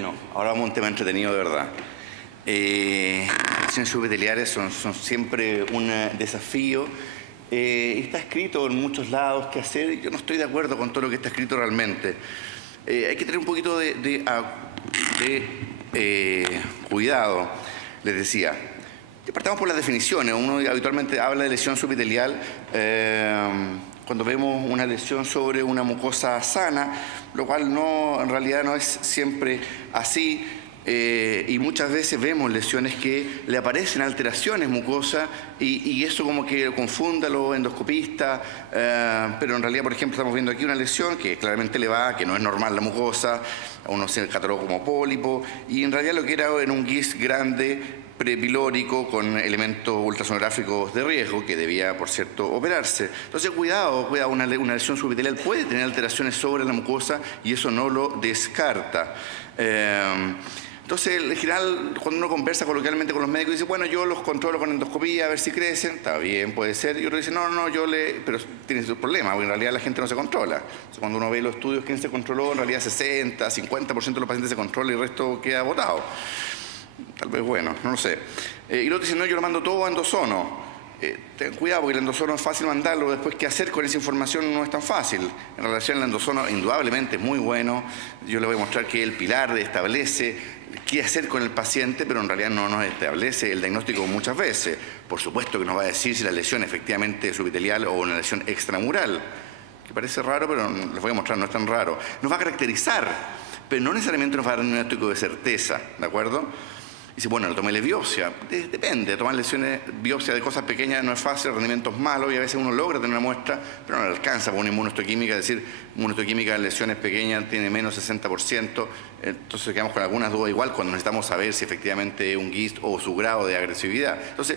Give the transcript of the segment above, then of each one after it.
Bueno, ahora vamos a un tema entretenido de verdad. Las lesiones subepiteliares son siempre un desafío. Está escrito en muchos lados qué hacer y yo no estoy de acuerdo con todo lo que está escrito realmente. Hay que tener un poquito de cuidado, les decía. Partamos por las definiciones. Uno habitualmente habla de lesión subepitelial cuando vemos una lesión sobre una mucosa sana, lo cual en realidad no es siempre así. Y muchas veces vemos lesiones que le aparecen alteraciones mucosas y eso como que confunda a los endoscopistas, pero en realidad, por ejemplo, estamos viendo aquí una lesión que claramente le va, que no es normal la mucosa, uno se catalogó como pólipo, y en realidad lo que era un GIST grande, prepilórico, con elementos ultrasonográficos de riesgo, que debía, por cierto, operarse. Entonces, cuidado, una lesión subepitelial puede tener alteraciones sobre la mucosa y eso no lo descarta. Entonces, en general, cuando uno conversa coloquialmente con los médicos, dice, bueno, yo los controlo con endoscopía, a ver si crecen, está bien, puede ser. Y otro dice, no, pero tiene su problema, porque en realidad la gente no se controla. Entonces, cuando uno ve los estudios, ¿quién se controló? En realidad 60, 50% de los pacientes se controlan y el resto queda botado. Tal vez bueno, no lo sé. Y el otro dice, no, yo lo mando todo a endosono. Ten cuidado porque el endosono es fácil mandarlo, después qué hacer con esa información no es tan fácil. En relación al endosono, indudablemente es muy bueno. Yo le voy a mostrar que el pilar establece qué hacer con el paciente, pero en realidad no nos establece el diagnóstico muchas veces. Por supuesto que nos va a decir si la lesión efectivamente es subepitelial o una lesión extramural, que parece raro, pero les voy a mostrar, no es tan raro. Nos va a caracterizar, pero no necesariamente nos va a dar un diagnóstico de certeza, ¿de acuerdo? Dice, bueno, tómale biopsia. Depende, tomar biopsia de cosas pequeñas no es fácil, rendimientos malos y a veces uno logra tener una muestra, pero no le alcanza por una inmunohistoquímica, es decir, inmunohistoquímica en lesiones pequeñas tiene menos 60%, entonces quedamos con algunas dudas igual cuando necesitamos saber si efectivamente es un GIST o su grado de agresividad. Entonces,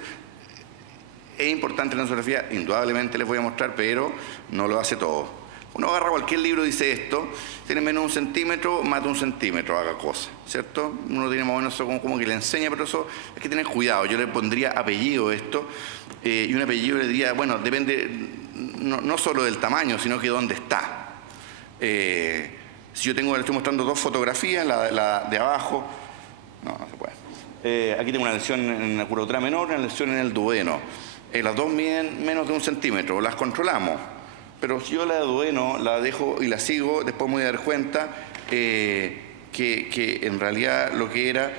es importante la ensofografía, indudablemente les voy a mostrar, pero no lo hace todo. Uno agarra cualquier libro y dice esto, tiene menos de 1 centímetro, más de 1 centímetro, haga cosa, ¿cierto? Uno tiene más o menos eso como que le enseña, pero eso hay que tener cuidado. Yo le pondría apellido a esto y un apellido le diría, bueno, depende no solo del tamaño, sino que dónde está. Si yo le estoy mostrando dos fotografías, la de abajo, no se puede. Aquí tengo una lesión en la curotra menor y una lesión en el duodeno. Las dos miden menos de 1 centímetro, las controlamos. Pero si yo la duodeno la dejo y la sigo, después me voy a dar cuenta que en realidad lo que era,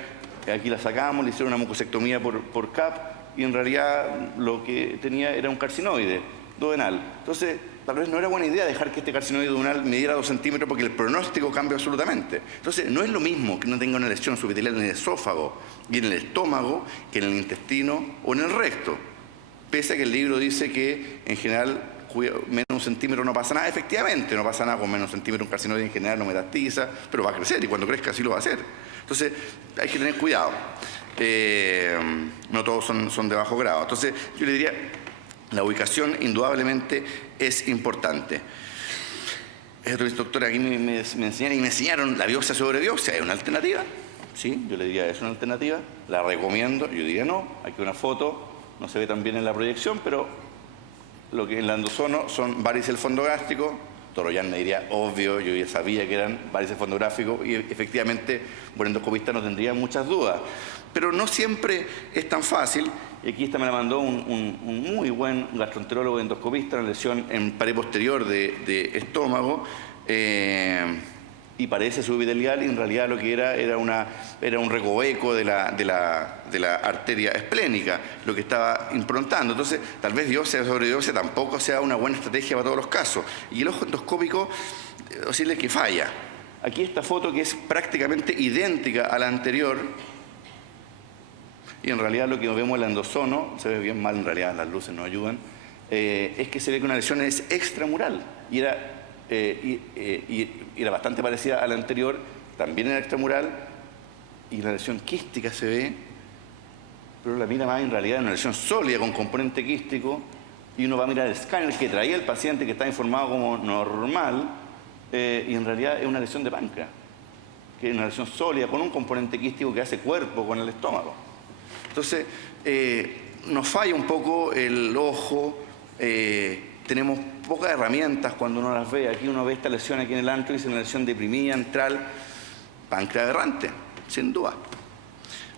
aquí la sacamos, le hicieron una mucosectomía por CAP y en realidad lo que tenía era un carcinoide duodenal. Entonces, tal vez no era buena idea dejar que este carcinoide duodenal midiera 2 centímetros porque el pronóstico cambia absolutamente. Entonces, no es lo mismo que uno tenga una lesión subepitelial en el esófago y en el estómago que en el intestino o en el recto. Pese a que el libro dice que en general menos de 1 centímetro no pasa nada, efectivamente no pasa nada con menos de 1 centímetro, un carcinoide en general no metastiza, pero va a crecer y cuando crezca sí lo va a hacer. Entonces hay que tener cuidado, no todos son de bajo grado. Entonces yo le diría, la ubicación indudablemente es importante. Doctor, aquí me enseñaron la biopsia sobre biopsia, ¿es una alternativa? Sí, yo le diría, es una alternativa, la recomiendo, yo diría no, aquí una foto, no se ve tan bien en la proyección, pero lo que en la endosono son varices fondogástricos. Toroyan me diría, obvio, yo ya sabía que eran varices fondográficos y efectivamente, buen endoscopista no tendría muchas dudas. Pero no siempre es tan fácil. Y aquí esta me la mandó un muy buen gastroenterólogo endoscopista, una lesión en pared posterior de estómago. Y parece subepitelial y en realidad lo que era un recoveco de la arteria esplénica, lo que estaba improntando. Entonces, tal vez biopsia sobre biopsia tampoco sea una buena estrategia para todos los casos. Y el ojo endoscópico, decirles que falla. Aquí esta foto que es prácticamente idéntica a la anterior, y en realidad lo que vemos en la endosono, se ve bien mal, en realidad las luces no ayudan, es que se ve que una lesión es extramural y era bastante parecida a la anterior, también era extramural, y la lesión quística se ve, pero la mira más en realidad es una lesión sólida con componente quístico, y uno va a mirar el escáner que traía el paciente que está informado como normal, y en realidad es una lesión de páncreas, que es una lesión sólida con un componente quístico que hace cuerpo con el estómago. Entonces, nos falla un poco el ojo, tenemos pocas herramientas cuando uno las ve. Aquí uno ve esta lesión aquí en el antro, es una lesión deprimida, antral. páncreas aberrante, sin duda.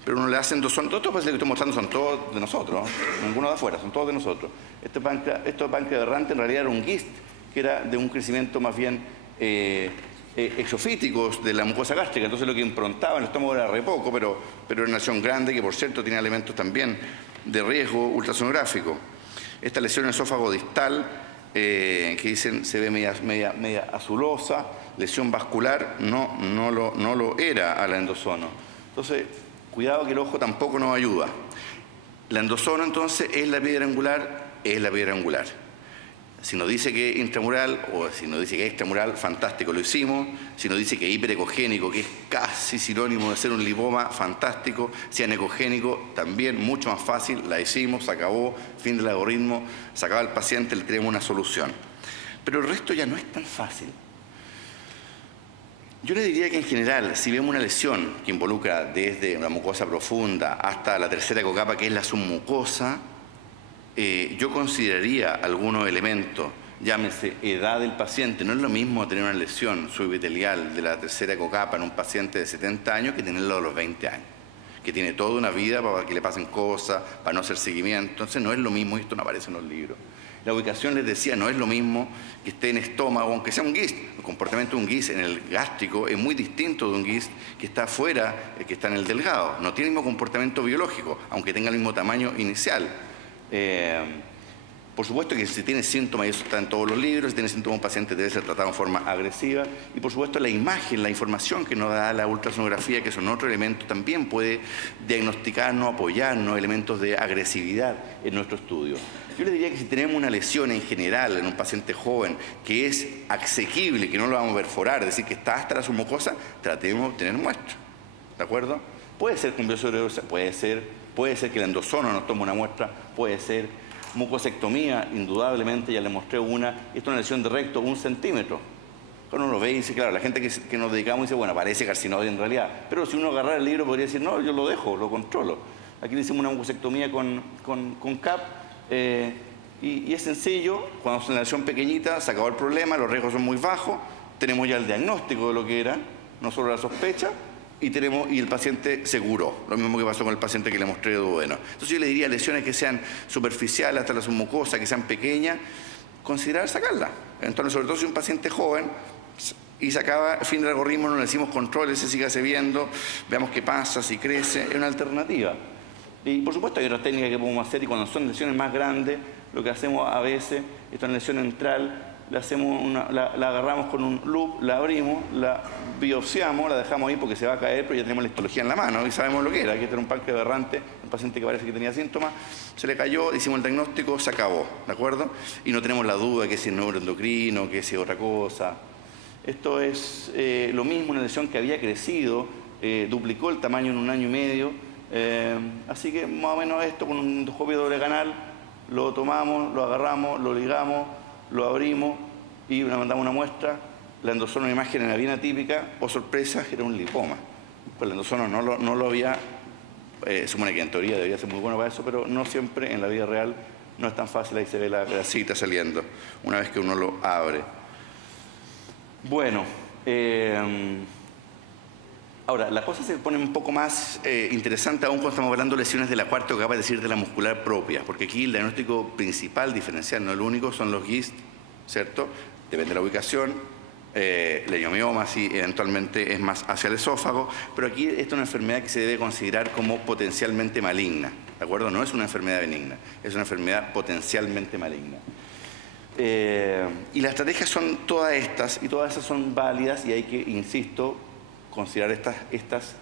Pero uno le hace endosono. Todos estos pacientes que estoy mostrando son todos de nosotros, ¿no? Ninguno de afuera, son todos de nosotros. Esto de páncreas aberrante en realidad era un GIST, que era de un crecimiento más bien exofíticos de la mucosa gástrica. Entonces lo que improntaba en el estómago era re poco, pero era una lesión grande que, por cierto, tiene elementos también de riesgo ultrasonográfico. Esta lesión en el esófago distal, que dicen se ve media azulosa, lesión vascular, no lo era a la endosono. Entonces, cuidado que el ojo tampoco nos ayuda. La endosono, entonces, es la piedra angular, es la piedra angular. Si nos dice que es intramural o si nos dice que es extramural, fantástico, lo hicimos. Si nos dice que es hiperecogénico, que es casi sinónimo de ser un lipoma, fantástico. Si es anecogénico, también mucho más fácil, la hicimos, se acabó, fin del algoritmo, se acaba el paciente, le tenemos una solución. Pero el resto ya no es tan fácil. Yo le diría que en general, si vemos una lesión que involucra desde una mucosa profunda hasta la tercera ecocapa, que es la submucosa, yo consideraría algunos elementos, llámese edad del paciente. No es lo mismo tener una lesión subepitelial de la tercera ecocapa en un paciente de 70 años que tenerlo a los 20 años, que tiene toda una vida para que le pasen cosas, para no hacer seguimiento. Entonces no es lo mismo, y esto no aparece en los libros. La ubicación, les decía, no es lo mismo que esté en estómago, aunque sea un GIST. El comportamiento de un GIST en el gástrico es muy distinto de un GIST que está afuera, que está en el delgado. No tiene el mismo comportamiento biológico, aunque tenga el mismo tamaño inicial. Por supuesto que si tiene síntomas, y eso está en todos los libros, si tiene síntomas un paciente debe ser tratado en forma agresiva, y por supuesto la imagen, la información que nos da la ultrasonografía, que son otro elemento, también puede diagnosticarnos, apoyarnos elementos de agresividad en nuestro estudio. Yo les diría que si tenemos una lesión en general en un paciente joven que es asequible, que no lo vamos a perforar, es decir, que está hasta la submucosa, tratemos de obtener muestra, ¿de acuerdo? Puede ser con biosobredosis, puede ser que el endosono nos tome una muestra, puede ser mucosectomía, indudablemente, ya le mostré una. Esto es una lesión de recto, 1 centímetro. Cuando uno lo ve y dice, claro, la gente que nos dedicamos dice, bueno, parece carcinoide en realidad. Pero si uno agarrara el libro podría decir, no, yo lo dejo, lo controlo. Aquí le hicimos una mucosectomía con CAP y es sencillo. Cuando es una lesión pequeñita, se acabó el problema, los riesgos son muy bajos, tenemos ya el diagnóstico de lo que era, no solo la sospecha, y el paciente se curó. Lo mismo que pasó con el paciente que le mostré de duodeno. Entonces yo le diría lesiones que sean superficiales hasta la submucosa, que sean pequeñas, considerar sacarla. Entonces, sobre todo si un paciente joven y se acaba, fin del algoritmo, no le decimos controles, se siga viendo, veamos qué pasa, si crece, es una alternativa. Y por supuesto hay otras técnicas que podemos hacer, y cuando son lesiones más grandes, lo que hacemos a veces, esta es una lesión entral, la agarramos con un loop, la abrimos, la biopsiamos, la dejamos ahí porque se va a caer, pero ya tenemos la histología en la mano y sabemos lo que era. Aquí era un páncreas aberrante, un paciente que parece que tenía síntomas, se le cayó, hicimos el diagnóstico, se acabó, ¿de acuerdo? Y no tenemos la duda que si es neuroendocrino, que si es otra cosa. Esto es lo mismo, una lesión que había crecido, duplicó el tamaño en 1 año y medio, así que más o menos esto con un endoscopio doble canal, lo tomamos, lo agarramos, lo ligamos, lo abrimos y le mandamos una muestra. La endosono, una imagen era bien atípica, o sorpresa, era un lipoma. Pues la endosono no lo había, supone que en teoría debería ser muy bueno para eso, pero no siempre en la vida real no es tan fácil. Ahí se ve la grasita saliendo una vez que uno lo abre. Bueno, ahora, la cosa se pone un poco más interesante aún cuando estamos hablando de lesiones de la cuarta capa, es decir, de la muscular propia, porque aquí el diagnóstico principal, diferencial, no el único, son los GIST, ¿cierto? Depende de la ubicación, leiomioma, sí, eventualmente es más hacia el esófago, pero aquí esta es una enfermedad que se debe considerar como potencialmente maligna, ¿de acuerdo? No es una enfermedad benigna, es una enfermedad potencialmente maligna. Y las estrategias son todas estas, y todas esas son válidas, y hay que, insisto, considerar estas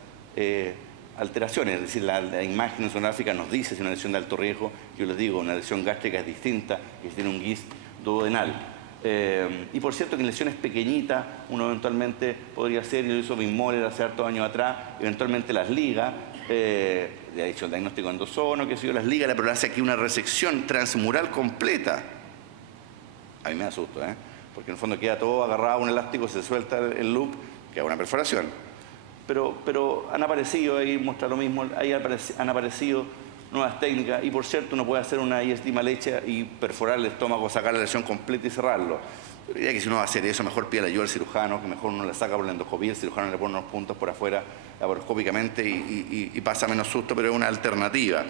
alteraciones. Es decir, la imagen sonográfica nos dice si una lesión de alto riesgo. Yo les digo, una lesión gástrica es distinta que si tiene un GIST duodenal. Y por cierto que en lesiones pequeñitas uno eventualmente podría hacer, yo lo hizo Wim Moller hace hartos años atrás, eventualmente las liga, le ha dicho el diagnóstico endosono, que si yo las liga, pero le hace aquí una resección transmural completa. A mí me asusto, porque en el fondo queda todo agarrado a un elástico, se suelta el loop, queda una perforación. Pero han aparecido, ahí muestra lo mismo, ahí han aparecido nuevas técnicas. Y por cierto, uno puede hacer una ISD mal hecha y perforar el estómago, sacar la lesión completa y cerrarlo. Yo diría que si uno va a hacer eso, mejor pida la ayuda al cirujano, que mejor uno la saca por la endoscopía, el cirujano le pone unos puntos por afuera laparoscópicamente y pasa menos susto, pero es una alternativa.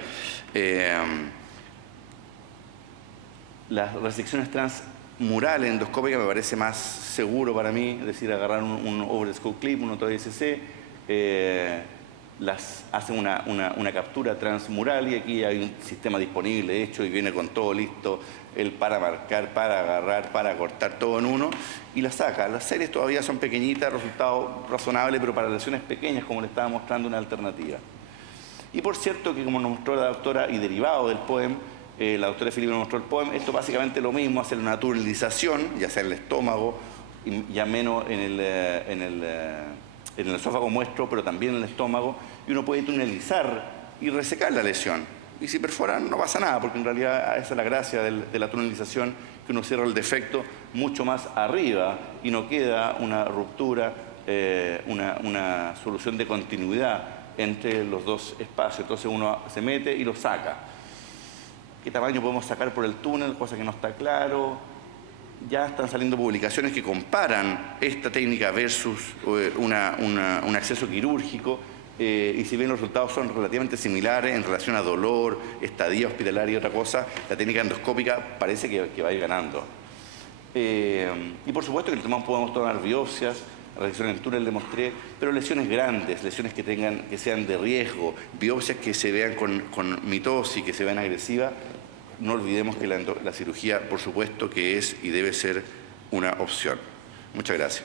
Las resecciones transmurales endoscópicas me parece más seguro para mí, es decir, agarrar un over-the-scope clip, un OTSC, hacen una captura transmural y aquí hay un sistema disponible hecho y viene con todo listo, el para marcar, para agarrar, para cortar, todo en uno, y la saca. Las series todavía son pequeñitas, resultado razonable, pero para lesiones pequeñas, como le estaba mostrando, una alternativa. Y por cierto que como nos mostró la doctora, y derivado del POEM, la doctora Filipe nos mostró el POEM, esto básicamente es lo mismo, hacer la naturalización, ya sea en el estómago, y ya menos en el esófago muestro, pero también en el estómago, y uno puede tunelizar y resecar la lesión. Y si perforan no pasa nada, porque en realidad esa es la gracia de la tunelización, que uno cierra el defecto mucho más arriba y no queda una ruptura, una solución de continuidad entre los dos espacios. Entonces uno se mete y lo saca. ¿Qué tamaño podemos sacar por el túnel? Cosa que no está claro. Ya están saliendo publicaciones que comparan esta técnica versus un acceso quirúrgico y si bien los resultados son relativamente similares en relación a dolor, estadía hospitalaria y otra cosa, la técnica endoscópica parece que va a ir ganando. Y por supuesto que podemos tomar biopsias, resección en túnel le mostré, pero lesiones grandes, lesiones que sean de riesgo, biopsias que se vean con mitosis, que se vean agresivas. No olvidemos que la cirugía, por supuesto, que es y debe ser una opción. Muchas gracias.